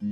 Hi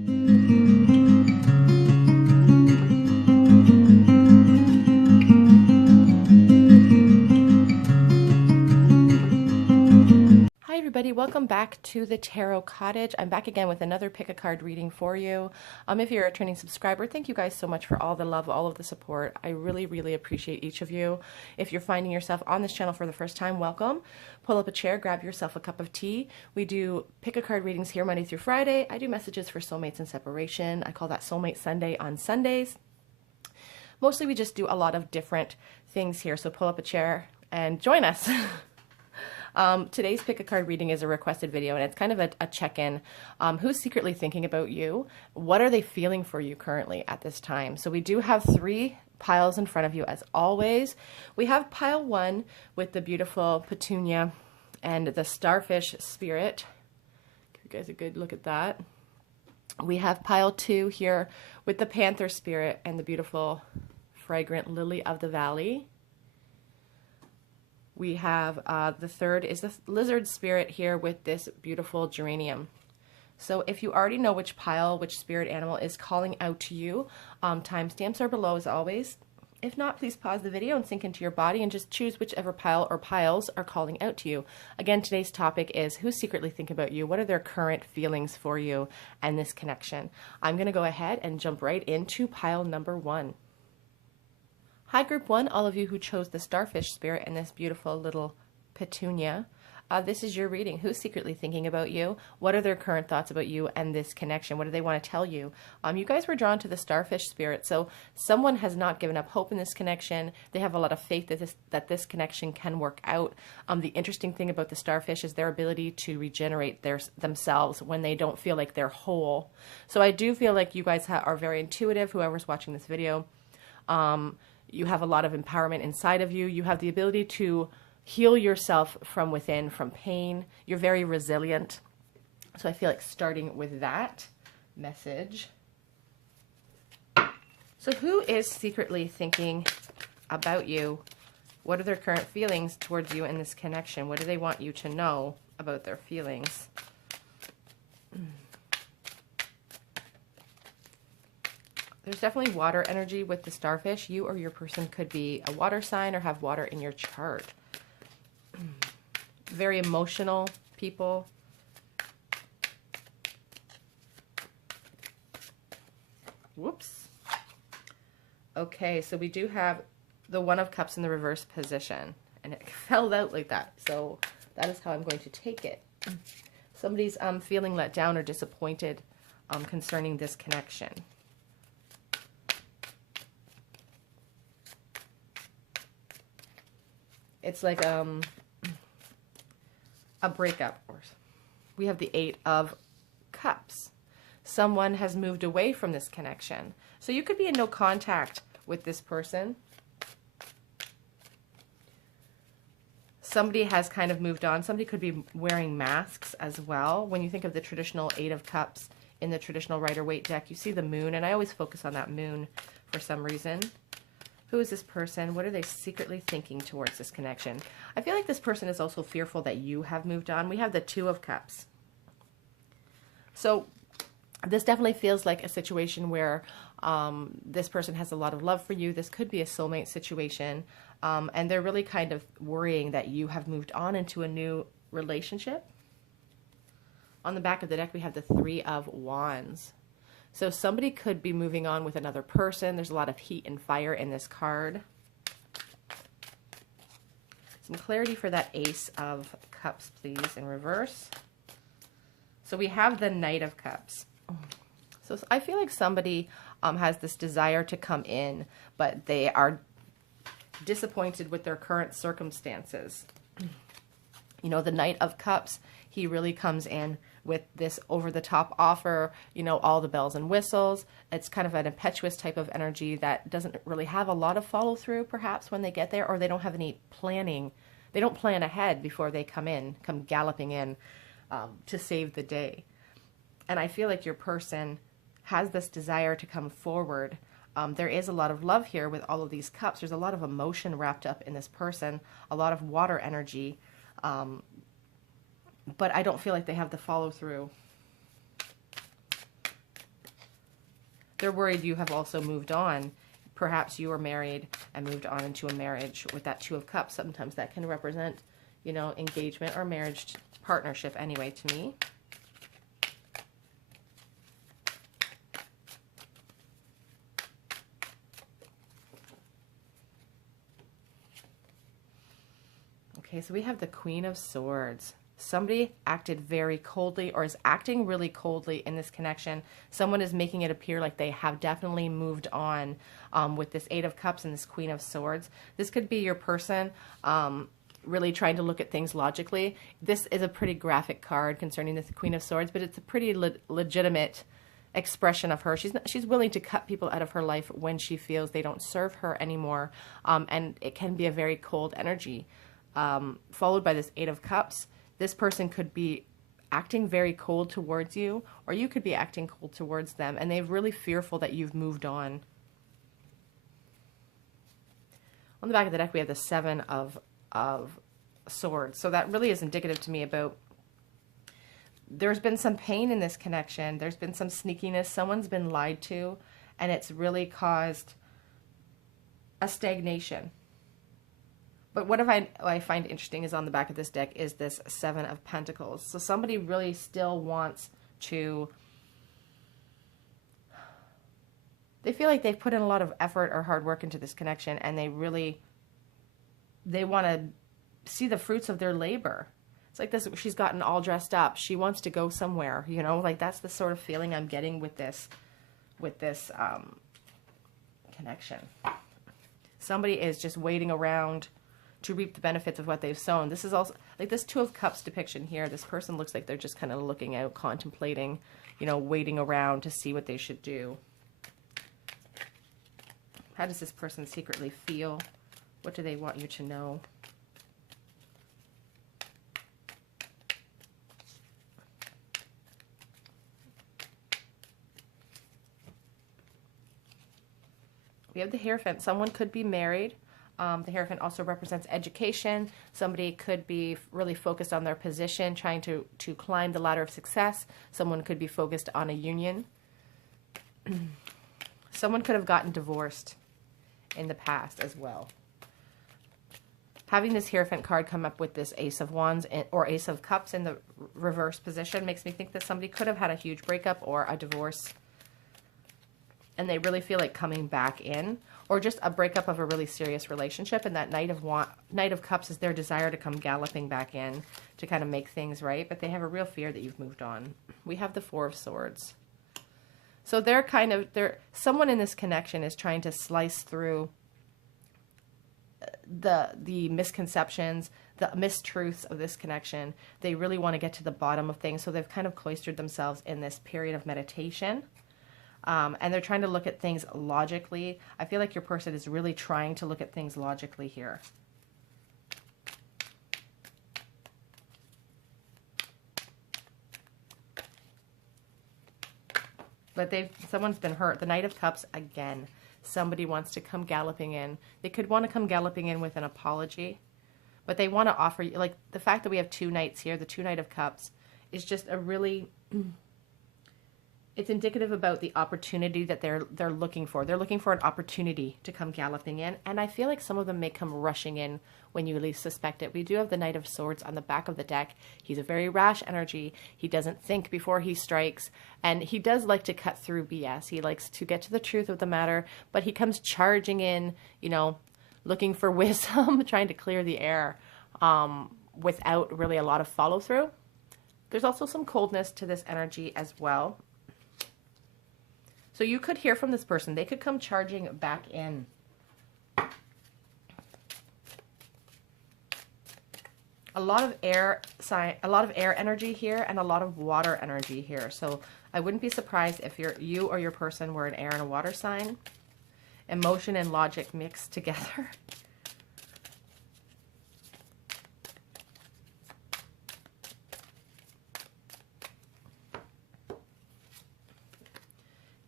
everybody, welcome back to the Tarot Cottage. I'm back again with another pick a card reading for you. If you're a returning subscriber, thank you guys so much for all the love, all of the support. I really, really appreciate each of you. If you're finding yourself on this channel for the first time, welcome. Pull up a chair, grab yourself a cup of tea. We do pick a card readings here Monday through Friday. I do messages for soulmates and separation. I call that Soulmate Sunday on Sundays. Mostly we just do a lot of different things here, so pull up a chair and join us. Today's pick a card reading is a requested video, and it's kind of a check-in. Who's secretly thinking about you? What are they feeling for you currently at this time? So we do have 3 piles in front of you as always. We have pile 1 with the beautiful petunia and the starfish spirit. Give you guys a good look at that. We have pile 2 here with the panther spirit and the beautiful fragrant lily of the valley. We have the 3rd is the lizard spirit here with this beautiful geranium. So if you already know which pile, which spirit animal is calling out to you, timestamps are below as always. If not, please pause the video and sink into your body and just choose whichever pile or piles are calling out to you. Again, today's topic is who's secretly thinking about you? What are their current feelings for you and this connection? I'm going to go ahead and jump right into pile number 1. Hi, group 1, all of you who chose the starfish spirit and this beautiful little petunia. This is your reading. Who's secretly thinking about you? What are their current thoughts about you and this connection? What do they want to tell you? You guys were drawn to the starfish spirit, so someone has not given up hope in this connection. They have a lot of faith that this connection can work out. The interesting thing about the starfish is their ability to regenerate themselves when they don't feel like they're whole. So I do feel like you guys are very intuitive, whoever's watching this video. You have a lot of empowerment inside of you. You have the ability to heal yourself from within, from pain. You're very resilient. So I feel like starting with that message. So who is secretly thinking about you? What are their current feelings towards you in this connection? What do they want you to know about their feelings? There's definitely water energy with the starfish. You or your person could be a water sign or have water in your chart. Very emotional people. Whoops. Okay, so we do have the One of Cups in the reverse position. And it fell out like that. So that is how I'm going to take it. Somebody's feeling let down or disappointed concerning this connection. It's like a breakup. We have the 8 of Cups. Someone has moved away from this connection. So you could be in no contact with this person. Somebody has kind of moved on. Somebody could be wearing masks as well. When you think of the traditional 8 of Cups in the traditional Rider-Waite deck, you see the moon, and I always focus on that moon for some reason. Who is this person? What are they secretly thinking towards this connection? I feel like this person is also fearful that you have moved on. We have the 2 of Cups. So this definitely feels like a situation where this person has a lot of love for you. This could be a soulmate situation. And they're really kind of worrying that you have moved on into a new relationship. On the back of the deck, we have the 3 of Wands. So somebody could be moving on with another person. There's a lot of heat and fire in this card. Some clarity for that Ace of Cups, please, in reverse. So we have the Knight of Cups. So I feel like somebody has this desire to come in, but they are disappointed with their current circumstances. You know, the Knight of Cups, he really comes in with this over-the-top offer, you know, all the bells and whistles. It's kind of an impetuous type of energy that doesn't really have a lot of follow-through, perhaps, when they get there, or they don't have any planning. They don't plan ahead before they come galloping in to save the day. And I feel like your person has this desire to come forward. There is a lot of love here with all of these cups. There's a lot of emotion wrapped up in this person, a lot of water energy. But I don't feel like they have the follow through. They're worried you have also moved on. Perhaps you were married and moved on into a marriage with that Two of Cups. Sometimes that can represent, you know, engagement or marriage partnership anyway to me. Okay, so we have the Queen of Swords. Somebody acted very coldly or is acting really coldly in this connection. Someone is making it appear like they have definitely moved on with this Eight of Cups and this Queen of Swords. This could be your person really trying to look at things logically. This is a pretty graphic card concerning the Queen of Swords, but it's a pretty legitimate expression of her. She's willing to cut people out of her life when she feels they don't serve her anymore, and it can be a very cold energy. Followed by this Eight of Cups. This person could be acting very cold towards you, or you could be acting cold towards them, and they're really fearful that you've moved on. On the back of the deck, we have the Seven of Swords. So that really is indicative to me about there's been some pain in this connection. There's been some sneakiness. Someone's been lied to, and it's really caused a stagnation. But what I find interesting is on the back of this deck is this Seven of Pentacles. So somebody really still wants to... They feel like they've put in a lot of effort or hard work into this connection, and they want to see the fruits of their labor. It's like this, she's gotten all dressed up. She wants to go somewhere, you know, like that's the sort of feeling I'm getting with this connection. Somebody is just waiting around to reap the benefits of what they've sown. This is also, like this Two of Cups depiction here, this person looks like they're just kind of looking out, contemplating, you know, waiting around to see what they should do. How does this person secretly feel? What do they want you to know? We have the Hierophant. Someone could be married. The Hierophant also represents education. Somebody could be really focused on their position, trying to climb the ladder of success. Someone could be focused on a union. Someone could have gotten divorced in the past as well. Having this Hierophant card come up with this Ace of Wands or Ace of Cups in the reverse position makes me think that somebody could have had a huge breakup or a divorce, and they really feel like coming back in, or just a breakup of a really serious relationship, and that Knight of Cups is their desire to come galloping back in to kind of make things right, but they have a real fear that you've moved on. We have the Four of Swords. So someone in this connection is trying to slice through the misconceptions, the mistruths of this connection. They really want to get to the bottom of things, so they've kind of cloistered themselves in this period of meditation. And they're trying to look at things logically. I feel like your person is really trying to look at things logically here. But someone's been hurt. The Knight of Cups again. Somebody wants to come galloping in. They could want to come galloping in with an apology, but they want to offer you, like the fact that we have two knights here, the two Knight of Cups, is just a really... It's indicative about the opportunity that they're looking for. They're looking for an opportunity to come galloping in, and I feel like some of them may come rushing in when you least suspect it. We do have the Knight of Swords on the back of the deck. He's a very rash energy. He doesn't think before he strikes, and he does like to cut through BS. He likes to get to the truth of the matter, but he comes charging in, you know, looking for wisdom, trying to clear the air without really a lot of follow-through. There's also some coldness to this energy as well. So you could hear from this person. They could come charging back in. A lot of air energy here and a lot of water energy here. So I wouldn't be surprised if you or your person were an air and a water sign. Emotion and logic mixed together.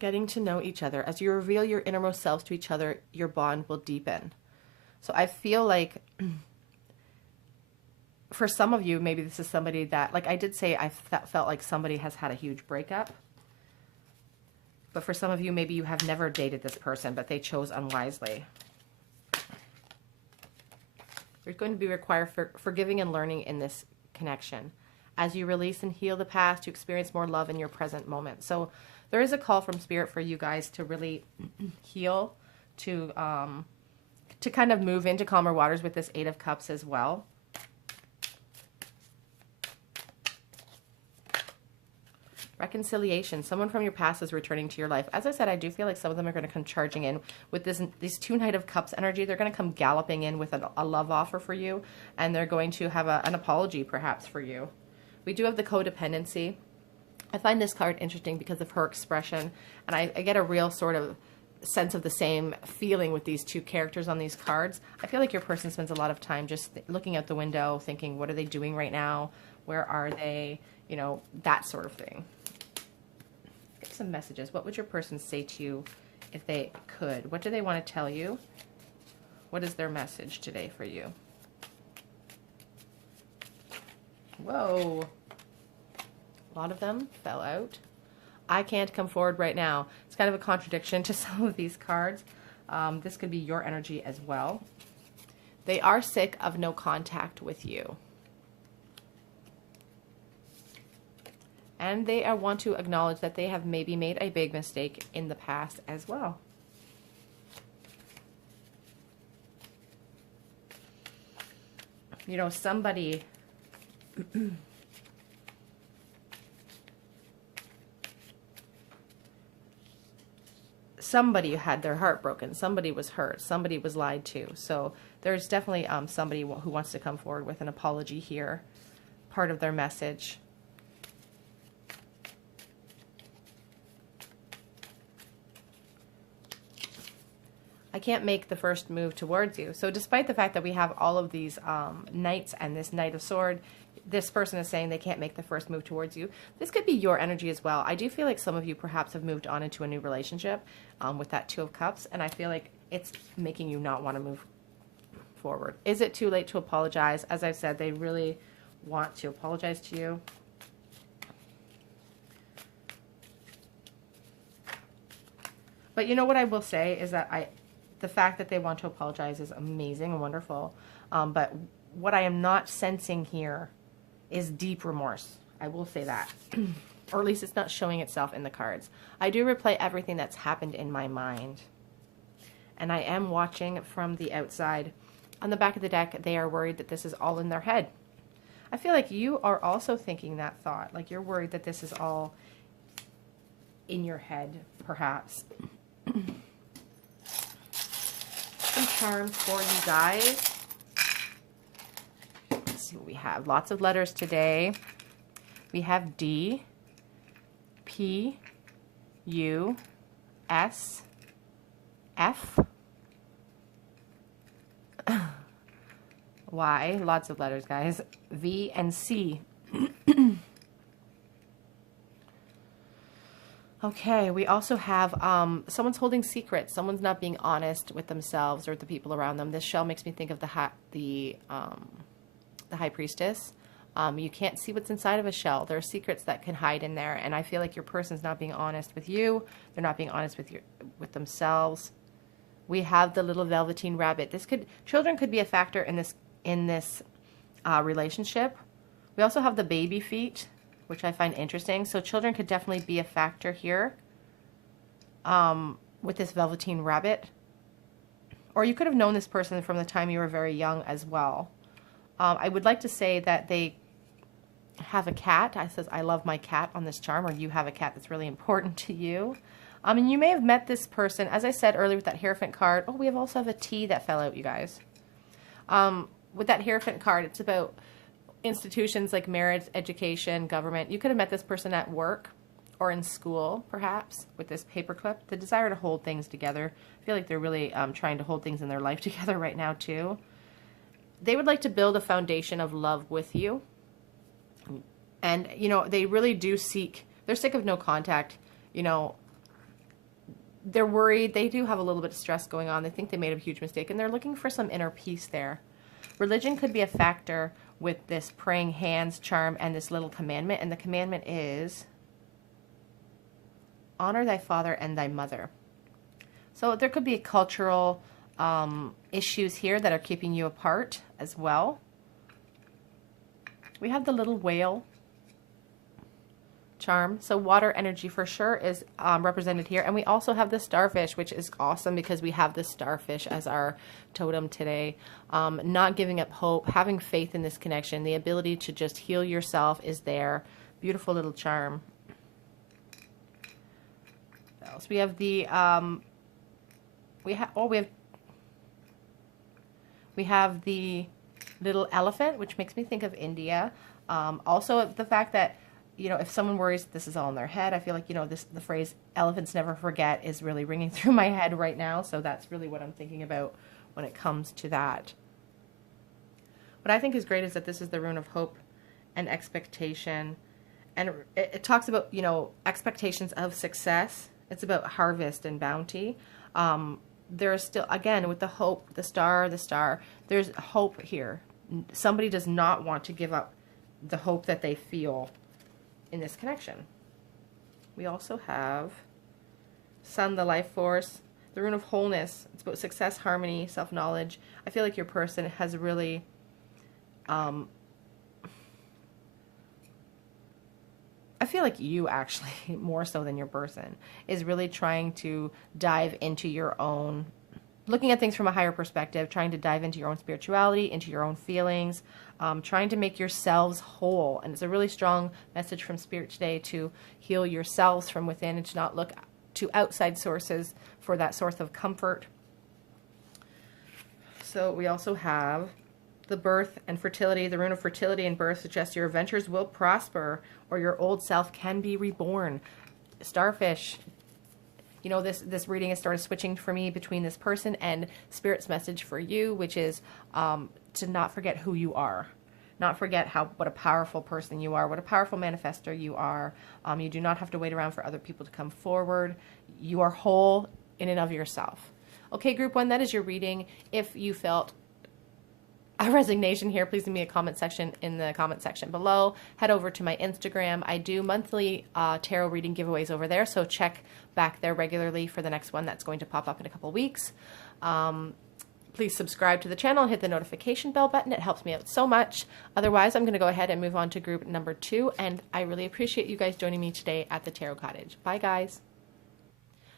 Getting to know each other. As you reveal your innermost selves to each other, your bond will deepen. So I feel like for some of you, maybe this is somebody that, like I did say, I felt like somebody has had a huge breakup. But for some of you, maybe you have never dated this person, but they chose unwisely. There's going to be required for forgiving and learning in this connection. As you release and heal the past, you experience more love in your present moment. So there is a call from Spirit for you guys to really heal, to kind of move into calmer waters with this Eight of Cups as well. Reconciliation. Someone from your past is returning to your life. As I said, I do feel like some of them are going to come charging in with these two Knight of Cups energy. They're going to come galloping in with a love offer for you, and they're going to have an apology perhaps for you. We do have the codependency. I find this card interesting because of her expression, and I get a real sort of sense of the same feeling with these two characters on these cards. I feel like your person spends a lot of time just looking out the window, thinking, what are they doing right now? Where are they? You know, that sort of thing. Get some messages. What would your person say to you if they could? What do they want to tell you? What is their message today for you? Whoa. A lot of them fell out. I can't come forward right now. It's kind of a contradiction to some of these cards. This could be your energy as well. They are sick of no contact with you. And they want to acknowledge that they have maybe made a big mistake in the past as well. You know, somebody had their heart broken. Somebody was hurt. Somebody was lied to. So there's definitely somebody who wants to come forward with an apology here. Part of their message. I can't make the first move towards you. So despite the fact that we have all of these knights and this Knight of Sword, this person is saying they can't make the first move towards you. This could be your energy as well. I do feel like some of you perhaps have moved on into a new relationship with that Two of Cups, and I feel like it's making you not want to move forward. Is it too late to apologize? As I've said, they really want to apologize to you. But you know what I will say is that the fact that they want to apologize is amazing and wonderful. But what I am not sensing here is deep remorse. I will say that. Or at least it's not showing itself in the cards. I do replay everything that's happened in my mind. And I am watching from the outside. On the back of the deck, they are worried that this is all in their head. I feel like you are also thinking that thought. Like you're worried that this is all in your head, perhaps. Some charms for you guys. Let's see what we have. Lots of letters today. We have D, P, U, S, F, Y. Lots of letters, guys. V and C. Okay, we also have someone's holding secrets. Someone's not being honest with themselves or with the people around them. This shell makes me think of the High Priestess. You can't see what's inside of a shell. There are secrets that can hide in there, and I feel like your person's not being honest with you. They're not being honest with themselves. We have the little Velveteen Rabbit. Children could be a factor in this relationship. We also have the baby feet, which I find interesting. So children could definitely be a factor here with this Velveteen Rabbit. Or you could have known this person from the time you were very young as well. I would like to say that they have a cat. I says, I love my cat on this charm, or you have a cat that's really important to you. And you may have met this person, as I said earlier with that Hierophant card. Oh, we also have a T that fell out, you guys. With that Hierophant card, it's about institutions like marriage, education, government. You could have met this person at work or in school, perhaps, with this paperclip. The desire to hold things together. I feel like they're really trying to hold things in their life together right now, too. They would like to build a foundation of love with you. And, you know, they really do they're sick of no contact. You know, they're worried. They do have a little bit of stress going on. They think they made a huge mistake, and they're looking for some inner peace there. Religion could be a factor with this praying hands charm and this little commandment. And the commandment is honor thy father and thy mother. So there could be cultural issues here that are keeping you apart as well. We have the little whale charm. So water energy for sure is represented here. And we also have the starfish, which is awesome because we have the starfish as our totem today. Not giving up hope, having faith in this connection, the ability to just heal yourself is there. Beautiful little charm. What else? We have the we have the little elephant, which makes me think of India. Also the fact that, you know, if someone worries this is all in their head, I feel like, you know, the phrase elephants never forget is really ringing through my head right now. So that's really what I'm thinking about when it comes to that. What I think is great is that this is the rune of hope and expectation. And it talks about, you know, expectations of success. It's about harvest and bounty. There's still, again, with the hope, the star, there's hope here. Somebody does not want to give up the hope that they feel in this connection. We also have Sun, the life force, the rune of wholeness. It's about success, harmony, self-knowledge. I feel like your person has really I feel like you actually, more so than your person, is really trying to dive into your own, looking at things from a higher perspective, trying to dive into your own spirituality, into your own feelings, trying to make yourselves whole. And it's a really strong message from Spirit today to heal yourselves from within and to not look to outside sources for that source of comfort. So we also have the birth and fertility. The rune of fertility and birth suggests your adventures will prosper or your old self can be reborn. Starfish. You know, this reading has started switching for me between this person and Spirit's message for you, which is to not forget who you are. Not forget what a powerful person you are, what a powerful manifestor you are. You do not have to wait around for other people to come forward. You are whole in and of yourself. Okay, group one, that is your reading. If you felt a resignation here, please leave me a comment section in the comment section below. Head over to my Instagram. I do monthly tarot reading giveaways over there, so check back there regularly for the next one that's going to pop up in a couple weeks. Please subscribe to the channel and hit the notification bell button. It helps me out so much. Otherwise, I'm going to go ahead and move on to group number 2, and I really appreciate you guys joining me today at the Tarot Cottage. Bye, guys.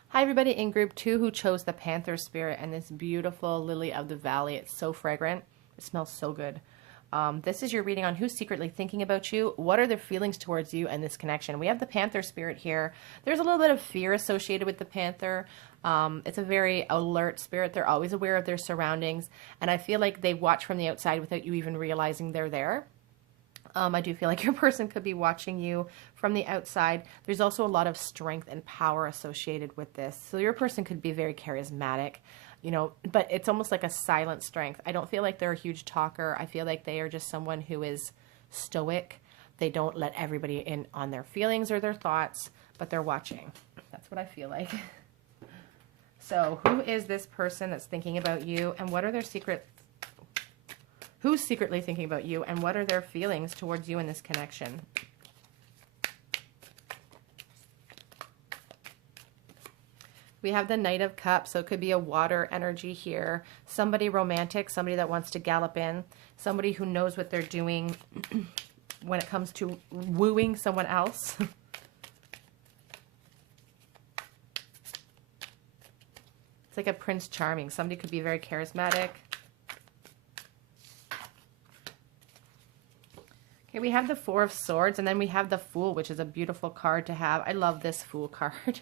Hi, everybody in group 2 who chose the Panther Spirit and this beautiful Lily of the Valley. It's so fragrant. It smells so good. This is your reading on who's secretly thinking about you. What are their feelings towards you and this connection? We have the Panther Spirit here. There's a little bit of fear associated with the Panther. It's a very alert spirit. They're always aware of their surroundings. And I feel like they watch from the outside without you even realizing they're there. I do feel like your person could be watching you from the outside. There's also a lot of strength and power associated with this. So your person could be very charismatic, you know, but it's almost like a silent strength. I don't feel like they're a huge talker. I feel like they are just someone who is stoic. They don't let everybody in on their feelings or their thoughts, but they're watching. That's what I feel like. So who is this person that's thinking about you, and what are their who's secretly thinking about you, and what are their feelings towards you in this connection? We have the Knight of Cups, so it could be a water energy here. Somebody romantic, somebody that wants to gallop in, somebody who knows what they're doing when it comes to wooing someone else. It's like a Prince Charming. Somebody could be very charismatic. Okay, we have the Four of Swords, and then we have the Fool, which is a beautiful card to have. I love this Fool card.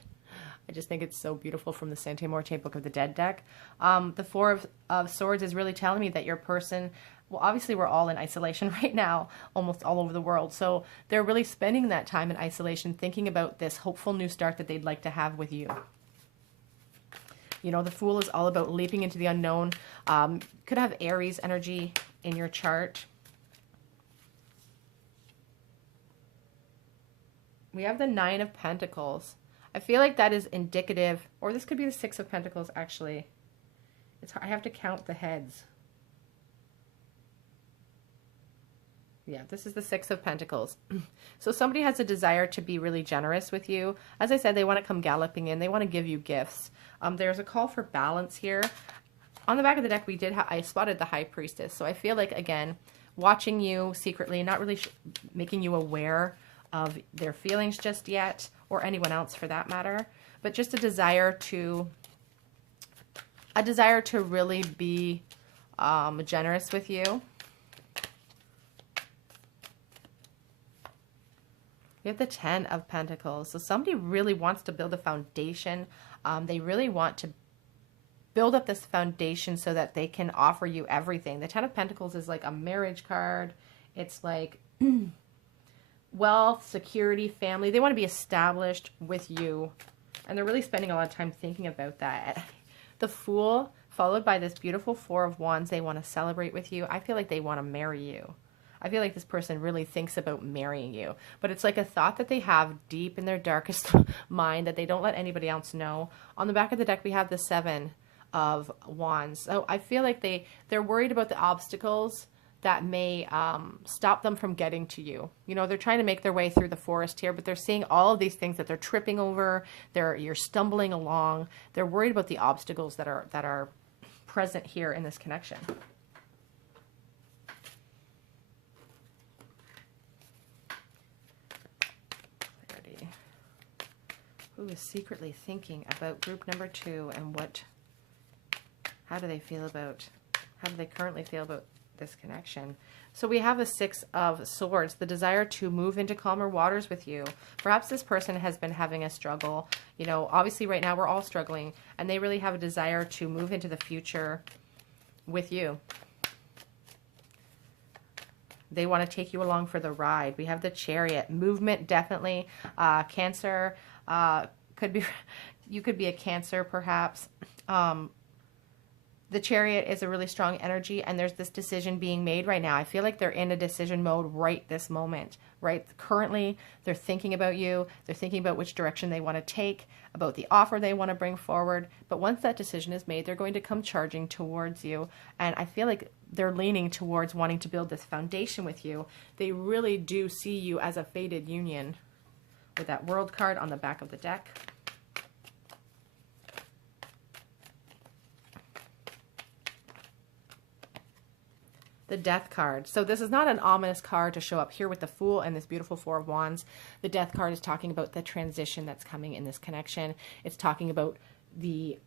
I just think it's so beautiful from the Sante Morte Book of the Dead deck. The Four of Swords is really telling me that your person, well, obviously we're all in isolation right now, almost all over the world. So they're really spending that time in isolation thinking about this hopeful new start that they'd like to have with you. You know, the Fool is all about leaping into the unknown. Could have Aries energy in your chart. We have the Nine of Pentacles. I feel like that is indicative, or this could be the Six of Pentacles, actually. It's hard, I have to count the heads. Yeah, this is the Six of Pentacles. So somebody has a desire to be really generous with you. As I said, they want to come galloping in. They want to give you gifts. There's a call for balance here. On the back of the deck, I spotted the High Priestess. So I feel like, again, watching you secretly, not really making you aware of their feelings just yet, or anyone else for that matter, but just a desire to really be generous with you. We have the Ten of Pentacles. So somebody really wants to build a foundation. They really want to build up this foundation so that they can offer you everything. The Ten of Pentacles is like a marriage card. It's like wealth, security, family. They want to be established with you. And they're really spending a lot of time thinking about that. The Fool, followed by this beautiful Four of Wands. They want to celebrate with you. I feel like they want to marry you. I feel like this person really thinks about marrying you, but it's like a thought that they have deep in their darkest mind that they don't let anybody else know. On the back of the deck, we have the Seven of Wands. So I feel like they're worried about the obstacles that may stop them from getting to you. You know, they're trying to make their way through the forest here, but they're seeing all of these things that they're tripping over. You're stumbling along. They're worried about the obstacles that are present here in this connection. Who is secretly thinking about group number 2 and how do they currently feel about this connection? So we have the Six of Swords, the desire to move into calmer waters with you. Perhaps this person has been having a struggle. You know, obviously right now we're all struggling, and they really have a desire to move into the future with you. They want to take you along for the ride. We have the Chariot. Movement, definitely. Cancer. You could be a Cancer, perhaps. The Chariot is a really strong energy, and there's this decision being made right now. I feel like they're in a decision mode right this moment, right? Currently, they're thinking about you. They're thinking about which direction they want to take, about the offer they want to bring forward. But once that decision is made, they're going to come charging towards you. And I feel like they're leaning towards wanting to build this foundation with you. They really do see you as a fated union with that World card on the back of the deck. The Death card. So this is not an ominous card to show up here with the Fool and this beautiful Four of Wands. The Death card is talking about the transition that's coming in this connection. It's talking about the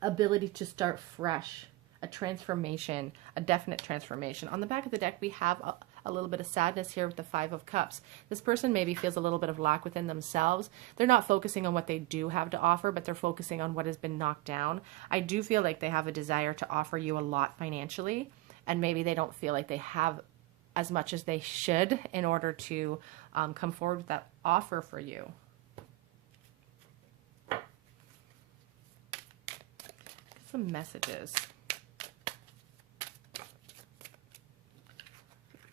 ability to start fresh, a transformation, a definite transformation. On the back of the deck, we have a little bit of sadness here with the Five of Cups. This person maybe feels a little bit of lack within themselves. They're not focusing on what they do have to offer, but they're focusing on what has been knocked down. I do feel like they have a desire to offer you a lot financially, and maybe they don't feel like they have as much as they should in order to come forward with that offer for you. Some messages.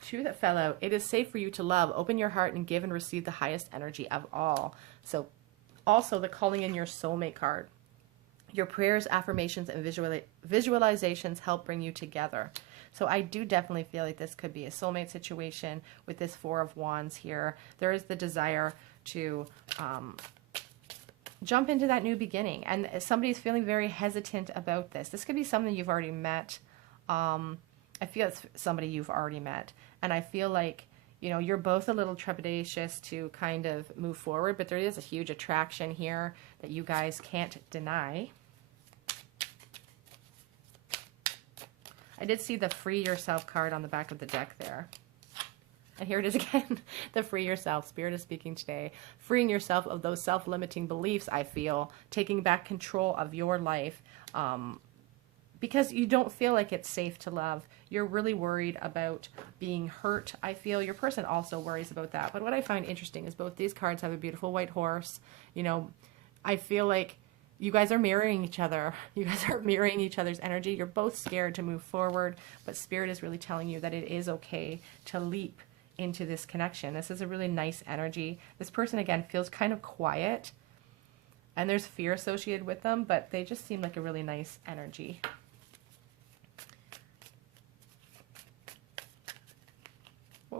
Two that fell out. It is safe for you to love. Open your heart and give and receive the highest energy of all. So also the calling in your soulmate card. Your prayers, affirmations, and visualizations help bring you together. So I do definitely feel like this could be a soulmate situation with this Four of Wands here. There is the desire to jump into that new beginning. And somebody's feeling very hesitant about this. This could be something you've already met. I feel it's somebody you've already met. And I feel like, you know, you're both a little trepidatious to kind of move forward, but there is a huge attraction here that you guys can't deny. I did see the Free Yourself card on the back of the deck there. And here it is again, the Free Yourself. Spirit is speaking today. Freeing yourself of those self-limiting beliefs, I feel. Taking back control of your life. Because you don't feel like it's safe to love. You're really worried about being hurt, I feel. Your person also worries about that. But what I find interesting is both these cards have a beautiful white horse. You know, I feel like you guys are mirroring each other. You guys are mirroring each other's energy. You're both scared to move forward, but Spirit is really telling you that it is okay to leap into this connection. This is a really nice energy. This person, again, feels kind of quiet, and there's fear associated with them, but they just seem like a really nice energy.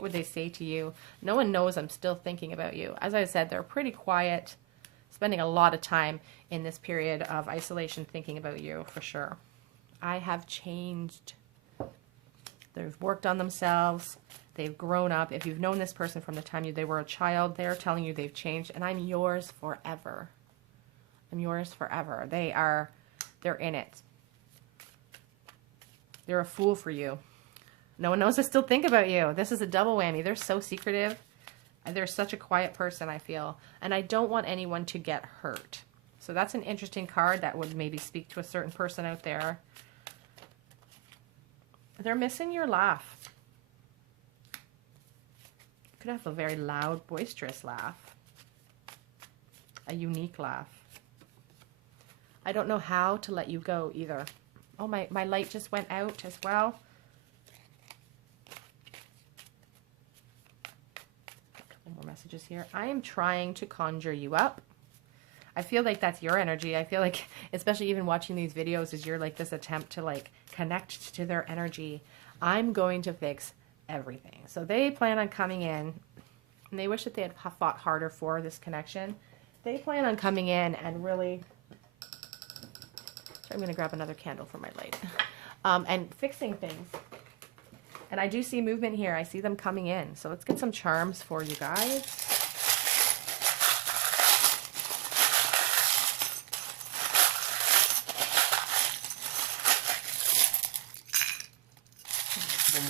would they say to you? No one knows I'm still thinking about you. As I said, they're pretty quiet, spending a lot of time in this period of isolation thinking about you, for sure. I have changed. They've worked on themselves. They've grown up. If you've known this person from the time they were a child, they're telling you they've changed, and I'm yours forever. I'm yours forever. They're in it. They're a fool for you. No one knows I still think about you. This is a double whammy. They're so secretive. They're such a quiet person, I feel. And I don't want anyone to get hurt. So that's an interesting card that would maybe speak to a certain person out there. They're missing your laugh. You could have a very loud, boisterous laugh. A unique laugh. I don't know how to let you go either. Oh, my light just went out as well. A couple more messages here. I am trying to conjure you up. I feel like that's your energy. I feel like, especially even watching these videos, is you're like this attempt to like connect to their energy. I'm going to fix everything. So they plan on coming in, and they wish that they had fought harder for this connection. They plan on coming in and really... So I'm going to grab another candle for my light. And fixing things. And I do see movement here. I see them coming in. So let's get some charms for you guys.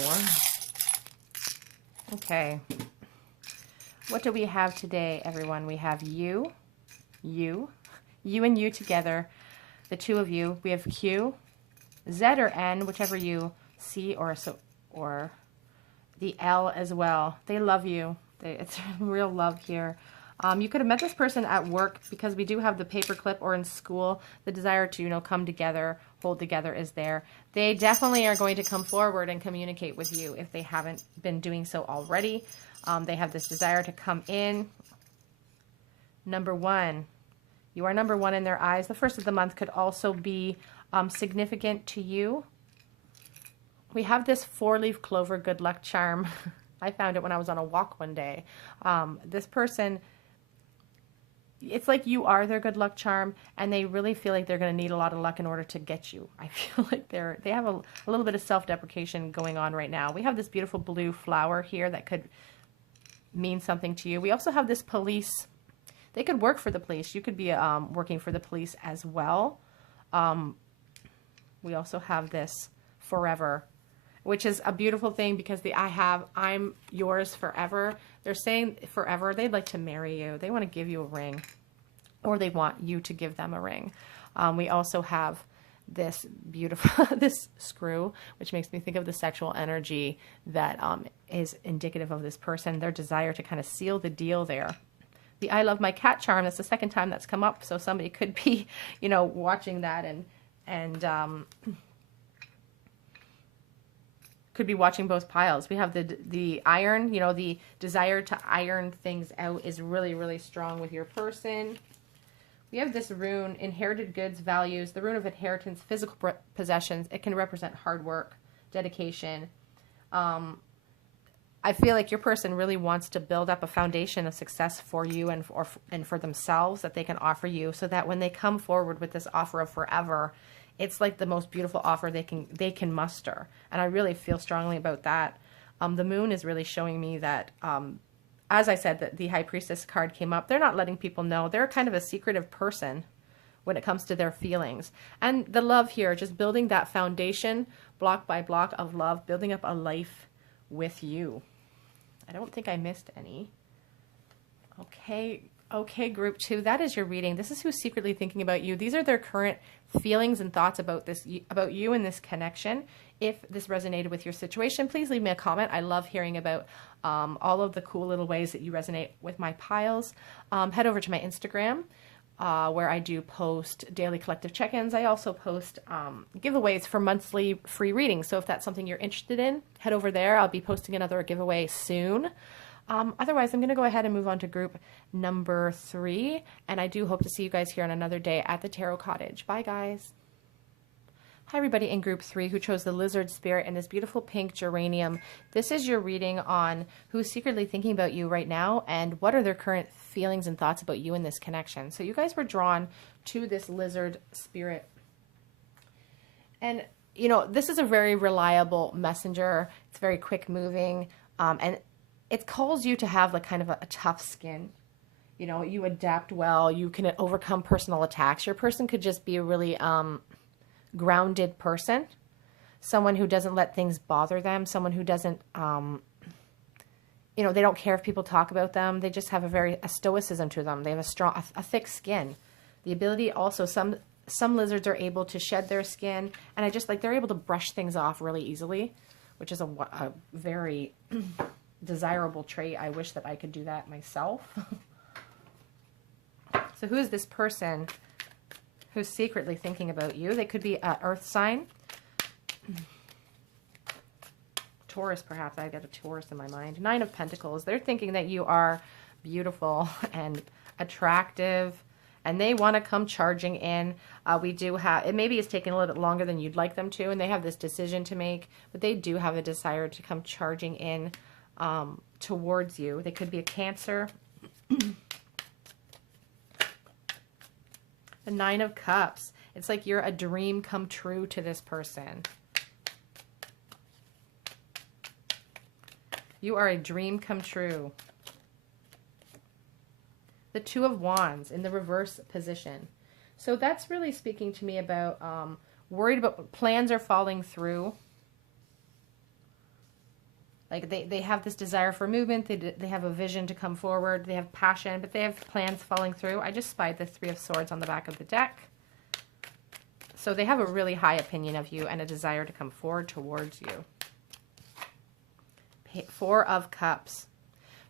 More. Okay. What do we have today, everyone? We have you and you together, the two of you. We have Q, Z or N, whichever you see, or the L as well. They love you. It's real love here. You could have met this person at work, because we do have the paperclip, or in school. The desire to, come together, hold together is there. They definitely are going to come forward and communicate with you if they haven't been doing so already. They have this desire to come in. Number one. You are number one in their eyes. The first of the month could also be significant to you. We have this 4-leaf clover good luck charm. I found it when I was on a walk one day. This person... It's like you are their good luck charm, and they really feel like they're going to need a lot of luck in order to get you. I feel like they have a little bit of self-deprecation going on right now. We have this beautiful blue flower here that could mean something to you. We also have this police. They could work for the police. You could be working for the police as well. We also have this forever, which is a beautiful thing, because I'm yours forever. They're saying forever. They'd like to marry you. They want to give you a ring, or they want you to give them a ring. We also have this beautiful, this screw, which makes me think of the sexual energy that is indicative of this person, their desire to kind of seal the deal there. The I love my cat charm, that's the second time that's come up. So somebody could be, watching that and could be watching both piles. We have the iron, the desire to iron things out is really, really strong with your person. We have this rune, inherited goods, values, the rune of inheritance, physical possessions. It can represent hard work, dedication. I feel like your person really wants to build up a foundation of success for you and for themselves that they can offer you, so that when they come forward with this offer of forever, it's like the most beautiful offer they can muster. And I really feel strongly about that. The moon is really showing me that, as I said, that the High Priestess card came up. They're not letting people know. They're kind of a secretive person when it comes to their feelings. And the love here, just building that foundation block by block of love, building up a life with you. I don't think I missed any. Okay, group 2, that is your reading. This is who's secretly thinking about you. These are their current feelings and thoughts about you and this connection. If this resonated with your situation, please leave me a comment. I love hearing about all of the cool little ways that you resonate with my piles. Head over to my Instagram, where I do post daily collective check-ins. I also post giveaways for monthly free readings. So if that's something you're interested in, head over there. I'll be posting another giveaway soon. Otherwise, I'm going to go ahead and move on to group number 3. And I do hope to see you guys here on another day at the Tarot Cottage. Bye, guys. Hi everybody in group 3 who chose the lizard spirit and this beautiful pink geranium. This is your reading on who's secretly thinking about you right now and what are their current feelings and thoughts about you in this connection. So you guys were drawn to this lizard spirit. And you know, this is a very reliable messenger. It's very quick moving, and it calls you to have like kind of a tough skin. You know, you adapt well, you can overcome personal attacks. Your person could just be a really grounded person, someone who doesn't let things bother them, someone who doesn't, you know, they don't care if people talk about them. They just have a stoicism to them. They have a thick skin. The ability also, some lizards are able to shed their skin, and I just like they're able to brush things off really easily, which is a very desirable trait. I wish that I could do that myself. So who is this person who's secretly thinking about you? They could be an earth sign. Taurus, perhaps. I got a Taurus in my mind. 9 of Pentacles. They're thinking that you are beautiful and attractive, and they want to come charging in. We do have, it maybe it's taking a little bit longer than you'd like them to, and they have this decision to make, but they do have a desire to come charging in towards you. They could be a Cancer. The 9 of Cups. It's like you're a dream come true to this person. You are a dream come true. The 2 of Wands in the reverse position. So that's really speaking to me about worried about plans are falling through. Like they have this desire for movement. They have a vision to come forward. They have passion, but they have plans falling through. I just spied the 3 of Swords on the back of the deck. So they have a really high opinion of you and a desire to come forward towards you. 4 of Cups.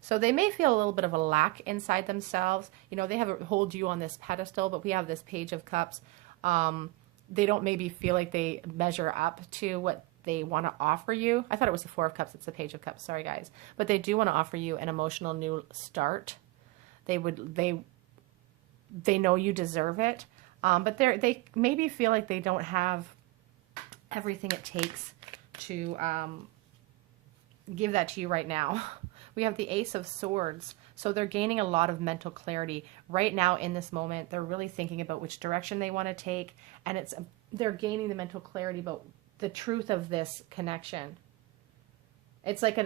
So they may feel a little bit of a lack inside themselves. You know, they have hold you on this pedestal, but we have this Page of Cups. They don't maybe feel like they measure up to what they want to offer you. I thought it was the 4 of Cups. It's the Page of Cups. Sorry, guys. But they do want to offer you an emotional new start. They know you deserve it. But they maybe feel like they don't have everything it takes to give that to you right now. We have the Ace of Swords. So they're gaining a lot of mental clarity. Right now in this moment, they're really thinking about which direction they want to take. And they're gaining the mental clarity about the truth of this connection. It's like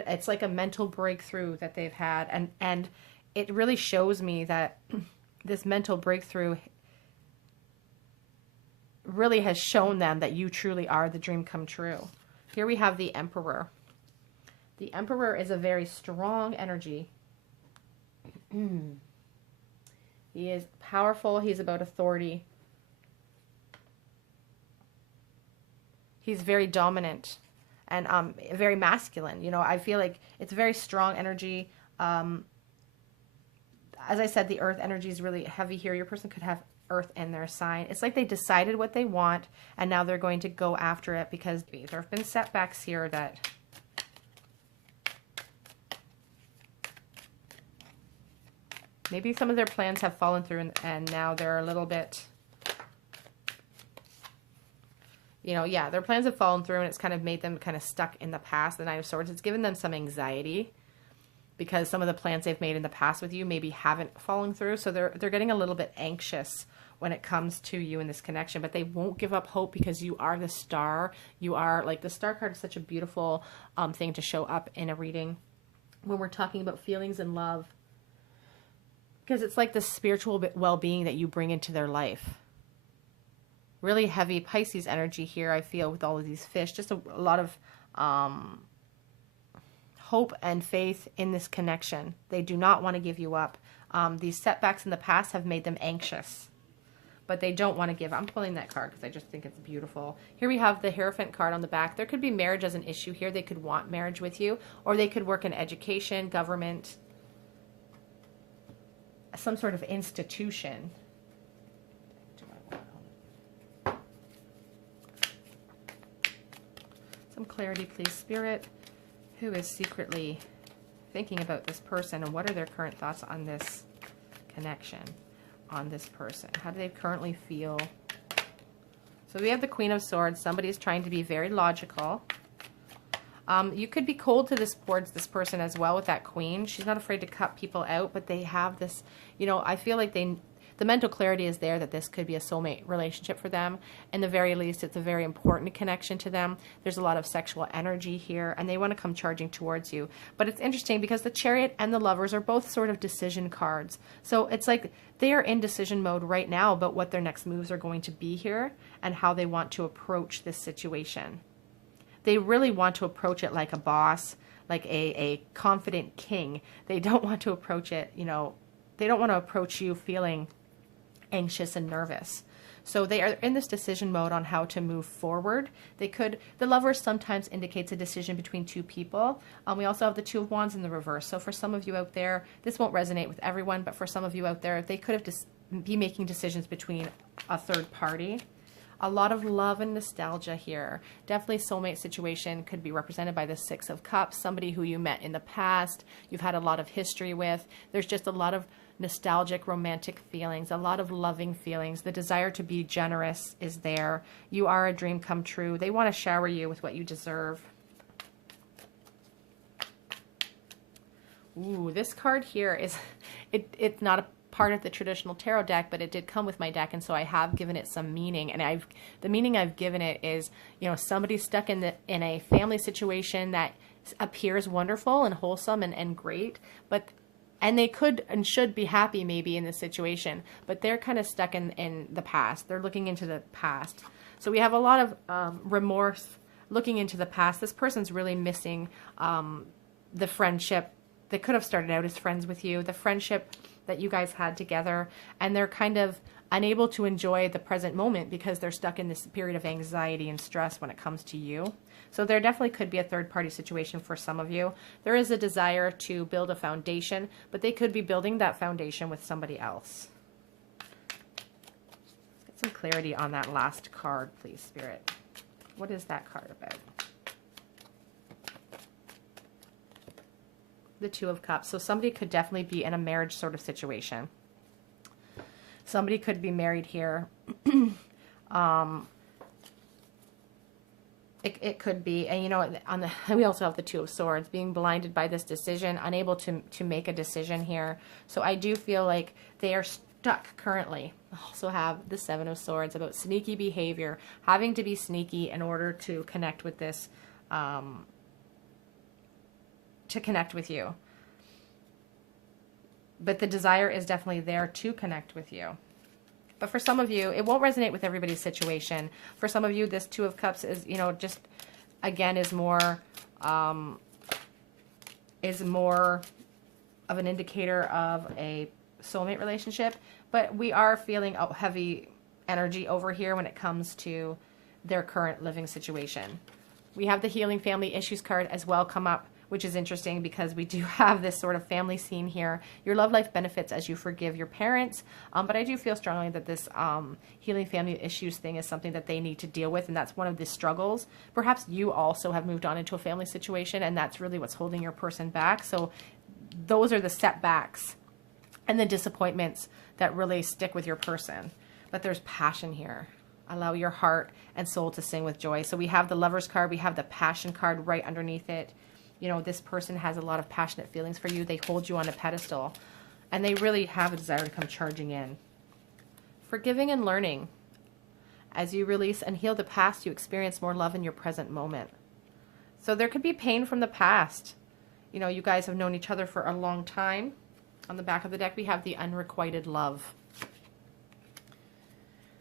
a mental breakthrough that they've had, and it really shows me that this mental breakthrough really has shown them that you truly are the dream come true. Here we have the Emperor. The Emperor is a very strong energy. He is powerful. He's about authority. He's very dominant and very masculine. You know, I feel like it's very strong energy. As I said, the earth energy is really heavy here. Your person could have earth in their sign. It's like they decided what they want, and now they're going to go after it because there have been setbacks here that maybe some of their plans have fallen through, and now they're a little bit... You know, yeah, their plans have fallen through, and it's kind of made them kind of stuck in the past. The 9 of Swords, it's given them some anxiety because some of the plans they've made in the past with you maybe haven't fallen through. So they're getting a little bit anxious when it comes to you in this connection, but they won't give up hope because you are the star. You are, like, the star card is such a beautiful thing to show up in a reading when we're talking about feelings and love, because it's like the spiritual well-being that you bring into their life. Really heavy Pisces energy here, I feel, with all of these fish. Just a lot of hope and faith in this connection. They do not want to give you up. These setbacks in the past have made them anxious, but they don't want to give up. I'm pulling that card because I just think it's beautiful. Here we have the Hierophant card on the back. There could be marriage as an issue here. They could want marriage with you, or they could work in education, government, some sort of institution. Clarity, please, Spirit. Who is secretly thinking about this person, and what are their current thoughts on this connection, on this person? How do they currently feel? So we have the Queen of Swords. Somebody's trying to be very logical. You could be cold to towards this person as well with that Queen. She's not afraid to cut people out, but they have this, you know, I feel like the mental clarity is there that this could be a soulmate relationship for them. In the very least, it's a very important connection to them. There's a lot of sexual energy here, and they want to come charging towards you. But it's interesting because the Chariot and the Lovers are both sort of decision cards. So it's like they are in decision mode right now about what their next moves are going to be here and how they want to approach this situation. They really want to approach it like a boss, like a confident king. They don't want to approach it, you know, they don't want to approach you feeling anxious and nervous. So they are in this decision mode on how to move forward. The Lovers sometimes indicates a decision between two people. We also have the Two of Wands in the reverse. So for some of you out there, this won't resonate with everyone, but for some of you out there, they could have be making decisions between a third party. A lot of love and nostalgia here. Definitely soulmate situation could be represented by the Six of Cups, somebody who you met in the past, you've had a lot of history with. There's just a lot of nostalgic, romantic feelings, a lot of loving feelings. The desire to be generous is there. You are a dream come true. They want to shower you with what you deserve. Ooh, this card here is, it's not a part of the traditional tarot deck, but it did come with my deck, and so I have given it some meaning. And the meaning I've given it is, you know, somebody stuck in a family situation that appears wonderful and wholesome and great, and they could and should be happy maybe in this situation, but they're kind of stuck in the past. They're looking into the past. So we have a lot of remorse looking into the past. This person's really missing the friendship. They could have started out as friends with you, the friendship that you guys had together, and they're kind of unable to enjoy the present moment because they're stuck in this period of anxiety and stress when it comes to you. So there definitely could be a third-party situation for some of you. There is a desire to build a foundation, but they could be building that foundation with somebody else. Let's get some clarity on that last card, please, Spirit. What is that card about? The Two of Cups. So somebody could definitely be in a marriage sort of situation. Somebody could be married here. It could be, and you know, we also have the Two of Swords, being blinded by this decision, unable to make a decision here. So I do feel like they are stuck currently. I also have the Seven of Swords about sneaky behavior, having to be sneaky in order to connect with this, to connect with you. But the desire is definitely there to connect with you. But for some of you, it won't resonate with everybody's situation. For some of you, this Two of Cups is, you know, just, again, is more of an indicator of a soulmate relationship. But we are feeling a heavy energy over here when it comes to their current living situation. We have the Healing Family Issues card as well come up, which is interesting because we do have this sort of family scene here. Your love life benefits as you forgive your parents, but I do feel strongly that this Healing Family Issues thing is something that they need to deal with, and that's one of the struggles. Perhaps you also have moved on into a family situation, and that's really what's holding your person back. So those are the setbacks and the disappointments that really stick with your person. But there's passion here. Allow your heart and soul to sing with joy. So we have the Lovers card, we have the Passion card right underneath it. You know, this person has a lot of passionate feelings for you. They hold you on a pedestal, and they really have a desire to come charging in. Forgiving and learning. As you release and heal the past, you experience more love in your present moment. So there could be pain from the past. You know, you guys have known each other for a long time. On the back of the deck, we have the Unrequited Love.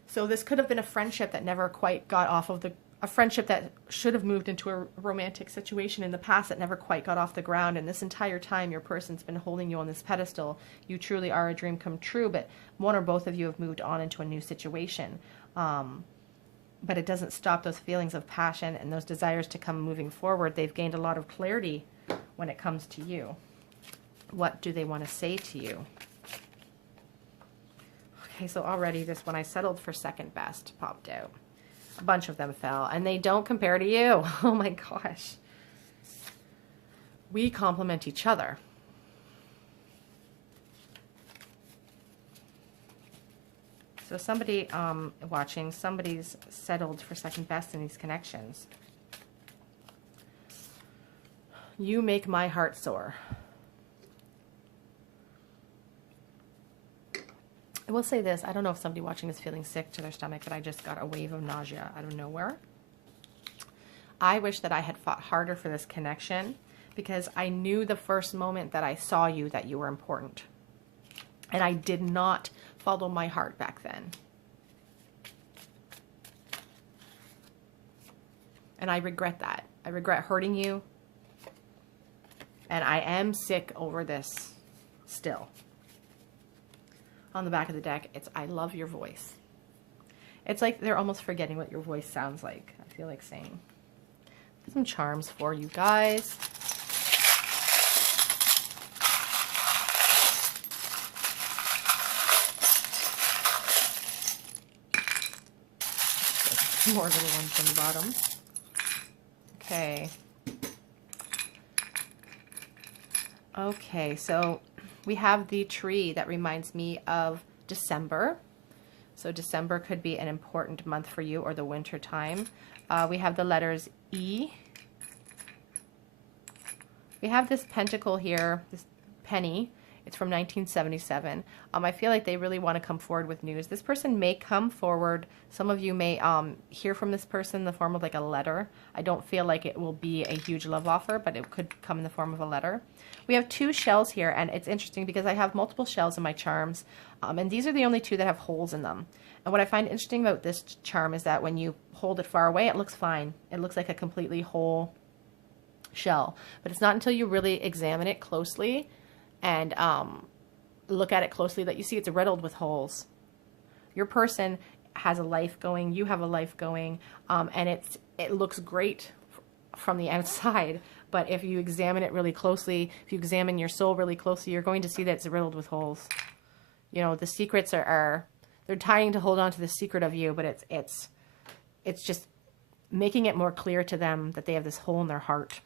So this could have been a friendship that never quite got off of a friendship that should have moved into a romantic situation in the past that never quite got off the ground. And this entire time, your person's been holding you on this pedestal. You truly are a dream come true, but one or both of you have moved on into a new situation. But it doesn't stop those feelings of passion and those desires to come moving forward. They've gained a lot of clarity when it comes to you. What do they want to say to you? Okay, so already this one I settled for second best popped out. A bunch of them fell, and they don't compare to you. Oh my gosh. We complement each other. So somebody watching, somebody's settled for second best in these connections. You make my heart soar. I will say this, I don't know if somebody watching is feeling sick to their stomach, but I just got a wave of nausea out of nowhere. I wish that I had fought harder for this connection because I knew the first moment that I saw you that you were important. And I did not follow my heart back then. And I regret that. I regret hurting you. And I am sick over this still. On the back of the deck, it's I love your voice. It's like they're almost forgetting what your voice sounds like, I feel like saying. Some charms for you guys. More little ones on the bottom. Okay. Okay, so we have the tree that reminds me of December. So December could be an important month for you, or the winter time. We have the letters E. We have this pentacle here, this penny. It's from 1977. I feel like they really want to come forward with news. This person may come forward. Some of you may hear from this person in the form of like a letter. I don't feel like it will be a huge love offer, but it could come in the form of a letter. We have two shells here, and it's interesting because I have multiple shells in my charms, and these are the only two that have holes in them. And what I find interesting about this charm is that when you hold it far away, it looks fine. It looks like a completely whole shell, but it's not until you really examine it closely and look at it closely that you see it's riddled with holes. Your person has a life going, you have a life going, and it looks great from the outside, but if you examine it really closely, if you examine your soul really closely, you're going to see that it's riddled with holes. You know, the secrets are they're trying to hold on to the secret of you, but it's just making it more clear to them that they have this hole in their heart.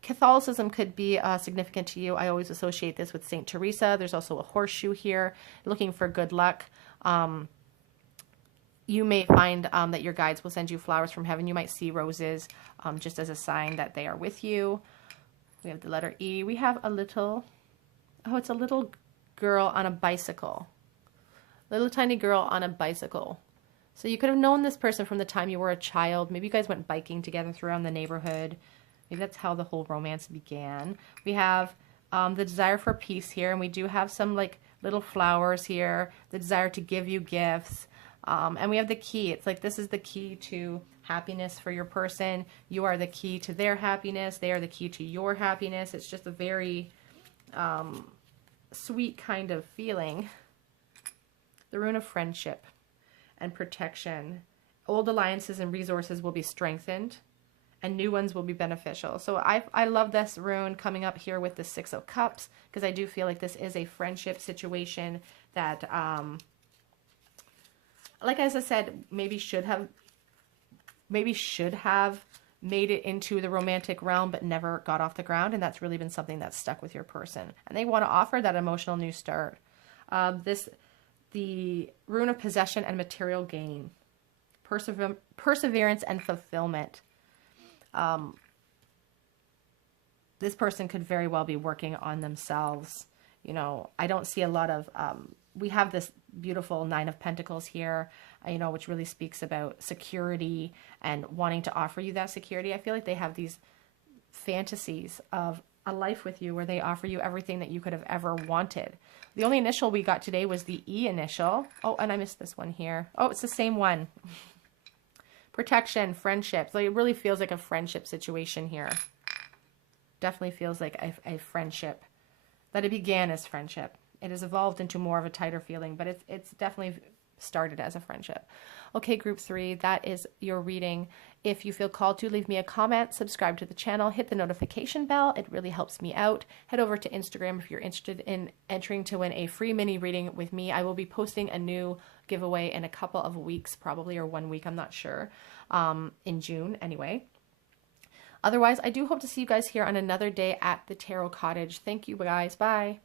Catholicism could be significant to you. I always associate this with Saint Teresa. There's also a horseshoe here, looking for good luck. You may find that your guides will send you flowers from heaven. You might see roses just as a sign that they are with you. We have the letter E. We have a little, oh, it's a little girl on a bicycle. Little tiny girl on a bicycle. So you could have known this person from the time you were a child. Maybe you guys went biking together around the neighborhood. Maybe that's how the whole romance began. We have the desire for peace here, and we do have some like little flowers here, the desire to give you gifts. And we have the key. It's like this is the key to happiness for your person. You are the key to their happiness. They are the key to your happiness. It's just a very sweet kind of feeling. The rune of friendship and protection. Old alliances and resources will be strengthened, and new ones will be beneficial. So I love this rune coming up here with the Six of Cups, because I do feel like this is a friendship situation that, like as I said, maybe should have made it into the romantic realm, but never got off the ground, and that's really been something that's stuck with your person. And they want to offer that emotional new start. The rune of possession and material gain, perseverance and fulfillment. This person could very well be working on themselves. You know, I don't see a lot of, we have this beautiful Nine of Pentacles here, you know, which really speaks about security and wanting to offer you that security. I feel like they have these fantasies of a life with you where they offer you everything that you could have ever wanted. The only initial we got today was the E initial. Oh, and I missed this one here. Oh, it's the same one. Protection, friendship. So it really feels like a friendship situation here. Definitely feels like a friendship. That it began as friendship. It has evolved into more of a tighter feeling, but it's definitely started as a friendship. Okay, group 3, that is your reading. If you feel called to, leave me a comment, subscribe to the channel, hit the notification bell. It really helps me out. Head over to Instagram if you're interested in entering to win a free mini reading with me. I will be posting a new giveaway in a couple of weeks, probably, or 1 week, I'm not sure, in June anyway. Otherwise, I do hope to see you guys here on another day at the Tarot Cottage. Thank you, guys. Bye.